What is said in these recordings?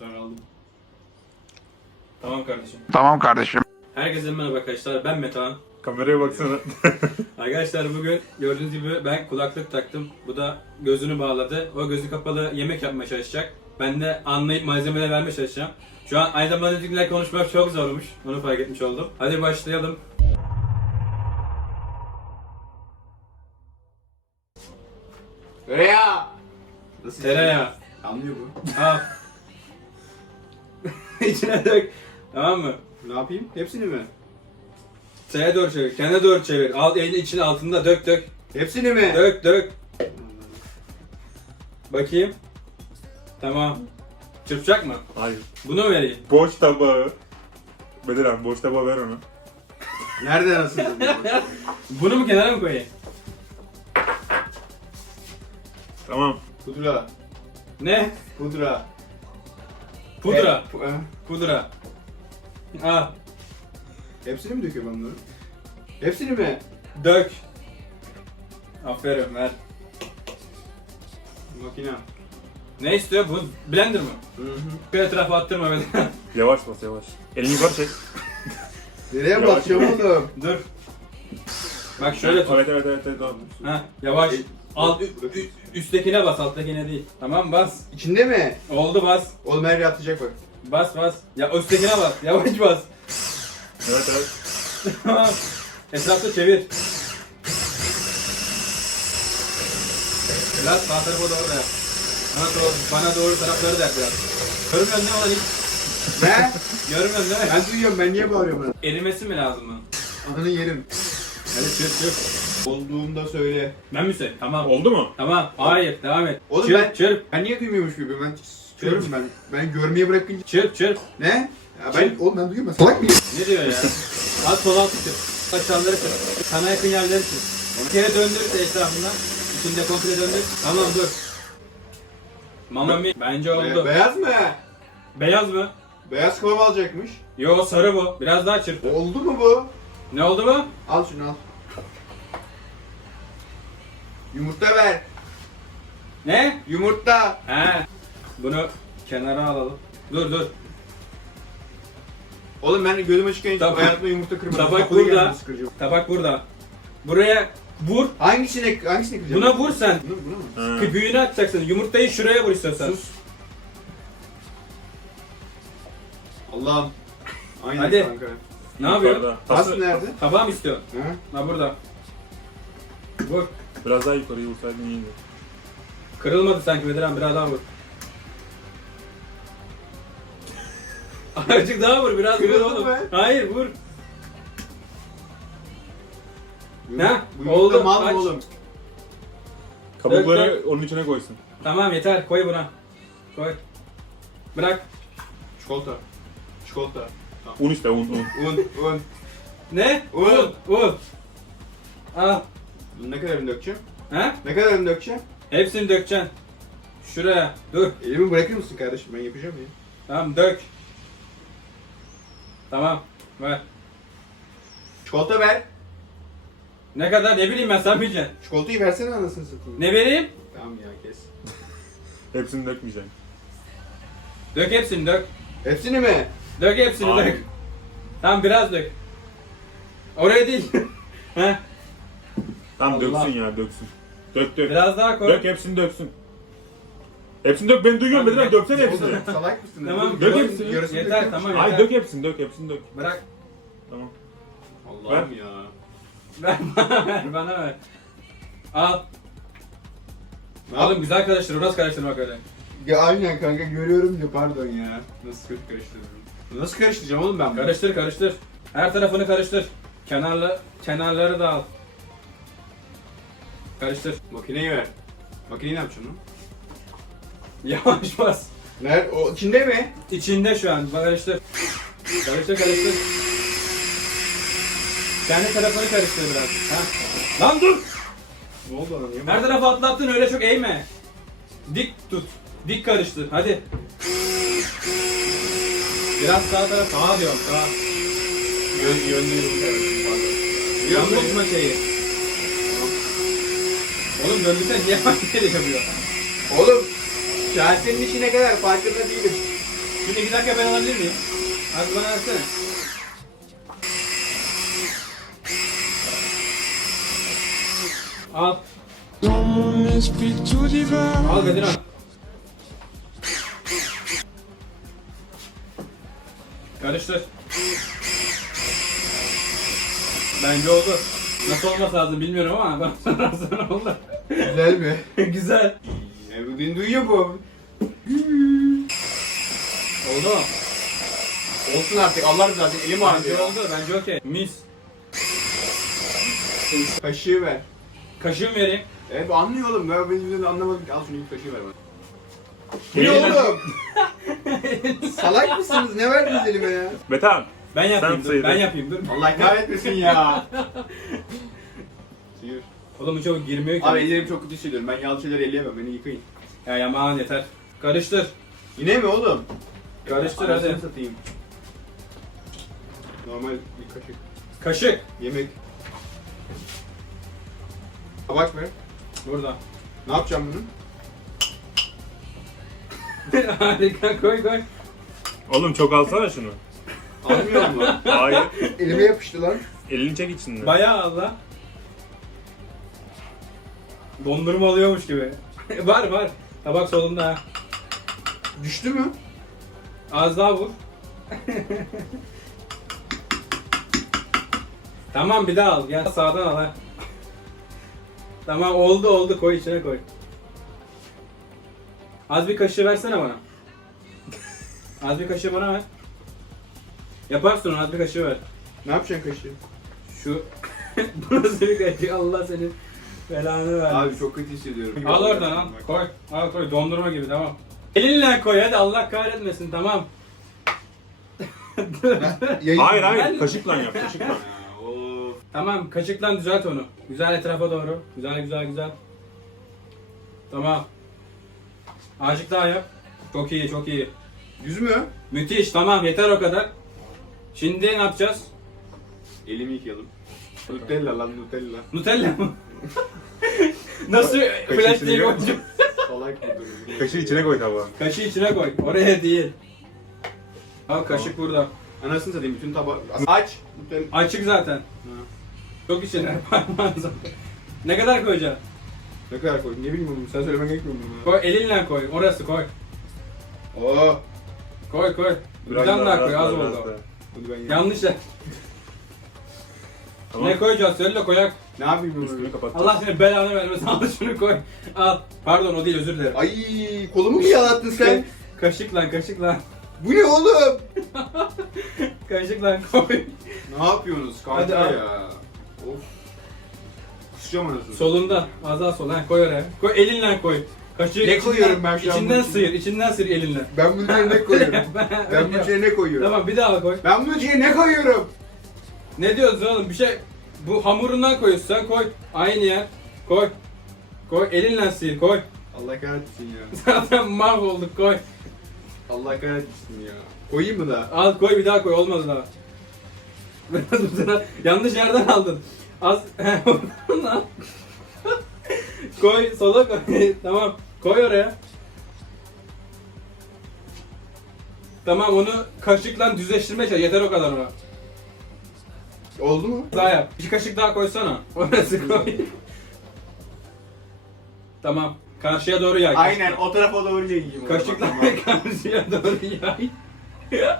Daraldım. Tamam kardeşim. Tamam kardeşim. Herkese merhaba arkadaşlar. Ben Metehan. Kameraya baksana. Arkadaşlar bugün gördüğünüz gibi ben kulaklık taktım. Bu da gözünü bağladı. O gözü kapalı yemek yapmaya çalışacak. Ben de anlayıp malzemeler vermeye çalışacağım. Şu an aynı zamanda bizimkiler konuşmak çok zormuş. Onu fark etmiş oldum. Hadi başlayalım. Tereyağı. Nasıl Tereyağı. Anlıyor bu. Al. İçine dök. Tamam mı? Ne yapayım? Hepsini mi? Şeye doğru çevir. Kendine doğru çevir. Al elini içine altında dök dök. Hepsini mi? Dök dök. Bakayım. Tamam. Çırpacak mı? Hayır. Bunu mu vereyim? Boş tabağı. Bedir abi boş tabağı ver onu. Nereden nasıl buldun? Bunu mu kenara mı koyayım? Tamam. Pudra. Ne? Pudra. Pudra. Hep- eh. Pudra. Al. Hepsini mi döküyorum ben bunları? Hepsini mi? Dök. Aferin ver. Makine. Ne istiyor bu? Blender mı? Hı hı. Bir etrafa attırma beni. Yavaş bas yavaş. Elini yukarı çek. Nereye basacağım oğlum? Dur. Bak şöyle tut. Evet evet evet. evet tamam. Ha, yavaş. Alt, ü- ü- üsttekine bas, alttakine değil. Tamam bas. İçinde mi? Oldu bas. Oğlum her atacak bak. Bas bas. Ya üsttekine bas. Yavaş bas. Evet evet. Tamam. Etrafta çevir. Biraz sağ tarafa doğru da yap. Bana doğru, bana doğru tarafları da yap biraz. Görmüyorsun değil mi lan hiç? Ne? Görmüyorsun değil mi? ben duyuyorum ben niye bağırıyorum lan? Erimesi mi lazım bunun? Ananı yerim. Hadi çırp çırp. Olduğunda söyle. Ben mi söyleyeyim? Tamam. Oldu mu? Tamam. Hayır. Devam et. Oğlum çırp ben- çırp. Ben niye duymuyormuş gibi? Ben diyorum ben. Ben görmeye bırakınca. Çırp çırp. Ne? Ya ben, oğlum ben duyuyorum ben. Salak mıyım? Ne diyor ya? Al sol altı çırp. Aşağıları çırp. Sana yakın yerleri çırp. Bir kere döndür de etrafından. İçinde komple döndür. Tamam dur. Mama mi? Bence oldu. Be- beyaz mı? Beyaz mı? Beyaz kıvam alacakmış. Yo sarı bu. Biraz daha çırp. Oldu mu bu? Ne oldu mu? Al şunu al. Yumurta ver. Ne? Yumurta. He. Bunu kenara alalım. Dur dur. Oğlum ben gözüm açıkken hiç Tabak- hayatımda yumurta kırmadım. tabak Kapıyı burada. geldim, sıkıracağım. Tabak burada. Buraya vur. Hangisine, hangisine kıracağım? Buna vur sen. Buna, buna mı? Büyüğünü atacaksın. Yumurtayı şuraya vur istiyorsan. Sus. Allah'ım. Aynen Hadi. kanka. Ne yapıyorsun? Yukarıda. Nerede? Tabağı mı istiyorsun? Ha? Ha burada. Vur. Biraz daha yukarıya vursaydın iyiydi. Kırılmadı sanki Bediren biraz daha vur. Azıcık daha vur biraz vur Kırıldı oğlum. mı? Hayır vur. Ne? Bu yumurta Oldu, mal aç. mı oğlum? Kabukları onun içine koysun. Tamam yeter koy buna. Koy. Bırak. Çikolata. Çikolata. Un işte un un. Un, un. Ne? Un. Un. Un. Al. Ne kadarını dökeceğim? Ha? Ne kadarını dökeceğim? Hepsini dökeceksin. Şuraya. Dur. Elimi bırakır mısın kardeşim? Ben yapacağım ya. Tamam dök. Tamam. Ver. Çikolata ver. Ne kadar ne bileyim ben sen bileceksin. Çikolatayı versene anasını satayım. Ne vereyim? Tamam ya kes. Hepsini dökmeyeceksin. Dök hepsini dök. Hepsini mi? Dök hepsini Hayır. dök. Tamam biraz dök. Oraya değil. Heh. Tamam döksün ya döksün. Dök dök. Biraz daha koy. Dök hepsini döksün. Hepsini dök beni duyuyorum Tamam, Bedir abi döksene hepsini. Salak mısın? Tamam, Dök Yarısını- hepsini. yarısını Yeter, döküyorum. tamam. Hayır yeter. dök hepsini dök hepsini dök. Bırak. Tamam. Allah'ım ya. Ver bana ver. Bana ver. Al. Ne Oğlum yap- güzel karıştır. Nasıl karıştırmak öyle? Ya aynen kanka görüyorum diyor pardon ya. Nasıl kötü karıştırıyorum. Nasıl karıştıracağım oğlum ben bunu? Karıştır karıştır. Her tarafını karıştır. Kenarla kenarları da al. Karıştır. Makineyi ver. Makineyi ne yapacağım lan? Yavaş bas. Nerede? O içinde mi? İçinde şu an. Karıştır. Karıştır karıştır. Kendi tarafını karıştır biraz. Ha. Lan dur! Ne oldu ona niye? Her tarafa atlattın öyle çok eğme. Dik tut. Dik karıştır. Hadi. Biraz sağ taraf. Sağa diyorum sağa. Yön, yönlüyorum tutma şeyi. Oğlum döndürsen niye yere yapıyor? Oğlum kasenin içi ne kadar farkında değilim. Şimdi iki dakika ben alabilir miyim? Hadi bana versene. Al. Al Bedirhan. Karıştır. Bence oldu. Nasıl olması lazım bilmiyorum ama ben sonra sonra oldu. Güzel mi? Güzel. Ya bu beni duyuyor bu. Oldu mu? Olsun artık Allah razı olsun elim Bence ağrıyor. oldu. Bence okey. Mis. Kaşığı ver. Kaşığımı vereyim. Evet anlıyor oğlum. Ben benim yüzümden anlamadım ki. Al şunu ilk kaşığı ver bana. Bu ne oğlum? Salak mısınız? Ne verdiniz elime ya? Metan. Ben yapayım Sen dur. Ben ver. yapayım dur. Allah kahretmesin ya. Sıyır. Oğlum çok girmiyor ki. Abi ellerim çok kötü hissediyorum. Ben yağlı şeyleri elleyemem. Beni yıkayın. Ya yaman yeter. Karıştır. Yine mi oğlum? Karıştır Anasını hadi. satayım. Normal bir kaşık. Kaşık. Yemek. Tabak ver. Burada. Ne yapacağım bunu? Harika koy koy. Oğlum çok alsana şunu. Almıyor mu? Hayır. Elime yapıştı lan. Elini çek içinden. Bayağı al la. Dondurma alıyormuş gibi. var var. Tabak solunda ha. Düştü mü? Az daha vur. tamam bir daha al. Gel sağdan al ha. Tamam oldu oldu koy içine koy. Az bir kaşığı versene bana. Az bir kaşığı bana ver. Yaparsın az bir kaşığı ver. Ne yapacaksın kaşığı? Şu burası bir kaşık Allah senin belanı versin. Abi çok kötü hissediyorum. Al oradan al. Koy. Al koy. Dondurma gibi tamam. Elinle koy hadi Allah kahretmesin tamam. Hayır hayır. Ben- Kaşıkla yap kaşıkla. Tamam kaşıkla düzelt onu. Güzel etrafa doğru. Güzel güzel güzel. Tamam. Azıcık daha yap. Çok iyi çok iyi. Yüz mü? Müthiş tamam yeter o kadar. Şimdi ne yapacağız? Elimi yıkayalım. Nutella lan Nutella. Nutella mı? Nasıl flash gör. koyacağım? Salak bir durum. Kaşığı içine koy tabağa. Kaşığı içine koy. Oraya değil. Al kaşık burada. Anasını satayım bütün tabağı. Aç. Açık zaten. Ha. Çok içine parmağın zaten. Ne kadar koyacaksın? Ne kadar koydun? Ne bileyim oğlum sen söylemen gerekmiyor mu? Koy elinle koy. Orası koy. Oo. Koy koy. Biraz Buradan daha koy az biraz oldu. daha. Hadi ben yiyeyim. Yanlış ya. Tamam. Ne koyacağız? Söyle koyak. Ne yapayım bunu? Üstünü kapat. Allah seni belanı vermesin. Al şunu koy. Al. Pardon o değil özür dilerim. Ay kolumu mu yalattın sen? Kaşıkla kaşıkla. Bu ne oğlum? Kaşıkla koy. Ne yapıyorsunuz Hadi kanka al. ya? Of. Kusacağım anasını. Solunda. Az daha sol. Ha, koy oraya. Koy elinle koy. Kaşığı Ne koyuyorum ben şu an İçinden içine? sıyır. içinden sıyır elinle. Ben bunun içine ne koyuyorum? ben, ben bunun içine ne koyuyorum? Tamam bir daha koy. Ben bunun içine ne koyuyorum? Ne diyorsun oğlum? Bir şey bu hamurundan koyuyorsun. Sen koy. Aynı yer. Koy. Koy elinle sıyır koy. Allah kahretsin ya. Zaten mahvolduk koy. Allah kahretsin ya. Koyayım mı da? Al koy bir daha koy olmaz daha. Biraz bu sana yanlış yerden aldın. Az oradan koy sola koy. tamam. Koy oraya. Tamam onu kaşıkla düzleştirmeye çalış. Yeter o kadar ona. Oldu mu? Daha yap. Bir kaşık daha koysana. Orası koy. tamam. Karşıya doğru yay. Aynen o tarafa doğru yiyeyim. Kaşıkla karşıya doğru yay.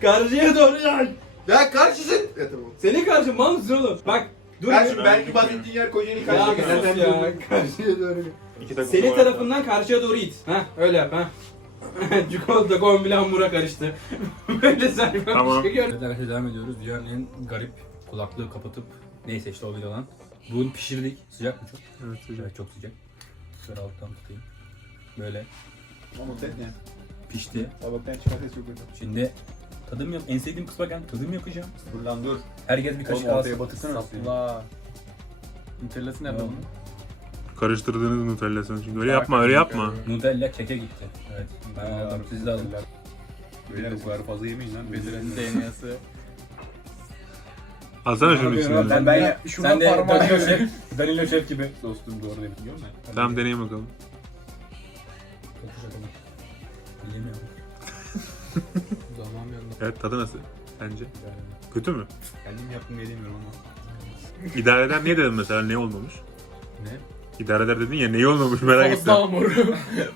karşıya doğru yay. Ya karşısın. Ya tamam. Senin karşın mal mısın oğlum? Bak dur. Karşım ben belki bahsettiğin yer kocanın Ya karşıya ya. Karşıya doğru. Senin tarafından karşıya doğru it. Ha öyle yap ha. Çikolata komple hamura karıştı. Böyle saçma Tamam. bir şey gördüm. Evet arkadaşlar devam ediyoruz. Dünyanın en garip kulaklığı kapatıp neyse işte o videodan. Bunu pişirdik. Sıcak mı çok? Evet sıcak. Evet çok sıcak. Şöyle alttan tutayım. Böyle Ama tek ne? pişti. Tabaktan çıkarsa çok kötü. Şimdi tadım yap. En sevdiğim kısma geldim. Tadım yapacağım. Dur lan dur. Herkes bir kaşık alsın. batırsana. Allah. Nutella'sı nerede onun? Karıştırdığınız Nutella'sını çünkü. Öyle yapma öyle yapma. Nutella keke gitti. Evet. Ben aldım. Siz de alın. Beyler bu kadar fazla yemeyin lan. Bediren DNA'sı. Alsana şunu içinden. Ben, Ben- ben, şuradan sen de Danilo. Şef, Danilo Şef gibi. Dostum doğru demek biliyor musun? Tamam deneyin bakalım. Bilemiyorum. Evet tadı nasıl? Bence. Kötü mü? Kendim yaptım diye demiyorum ama. İdare eder niye dedin mesela ne olmamış? Ne? İdare eder dedin ya neyi olmamış merak ettim. Fazla hamur.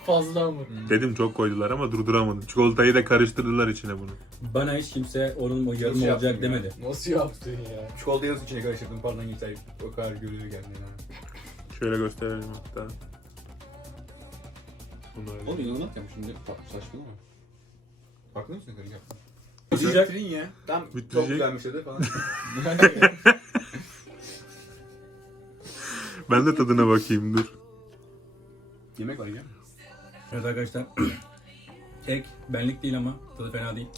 Fazla hamur. Dedim çok koydular ama durduramadım. Çikolatayı da karıştırdılar içine bunu. Bana hiç kimse onun o yarım Nasıl olacak yaptın ya? demedi. Nasıl yaptın ya? Çikolatayı nasıl içine karıştırdım pardon Yiğitay. O kadar görüyor geldi Şöyle gösterelim hatta. Bunları. Oğlum inanılmaz yapmış şimdi. Bak saçma mı? Farkında mısın karı yaptın? Sıcak. Bitirin ya. Tam Bitirecek. çok güzelmiş dedi falan. Ben de tadına bakayım dur. Yemek var ya. Evet arkadaşlar. Kek benlik değil ama tadı fena değil.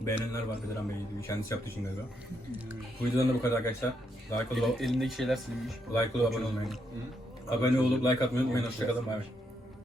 Beğenenler var Bediran Bey gibi. Kendisi yaptığı için galiba. Bu videodan da bu kadar arkadaşlar. Like olup, Elimdeki şeyler silinmiş. like olup abone olmayı. Abone olup like atmayı unutmayın. Hoşçakalın. Bay bay.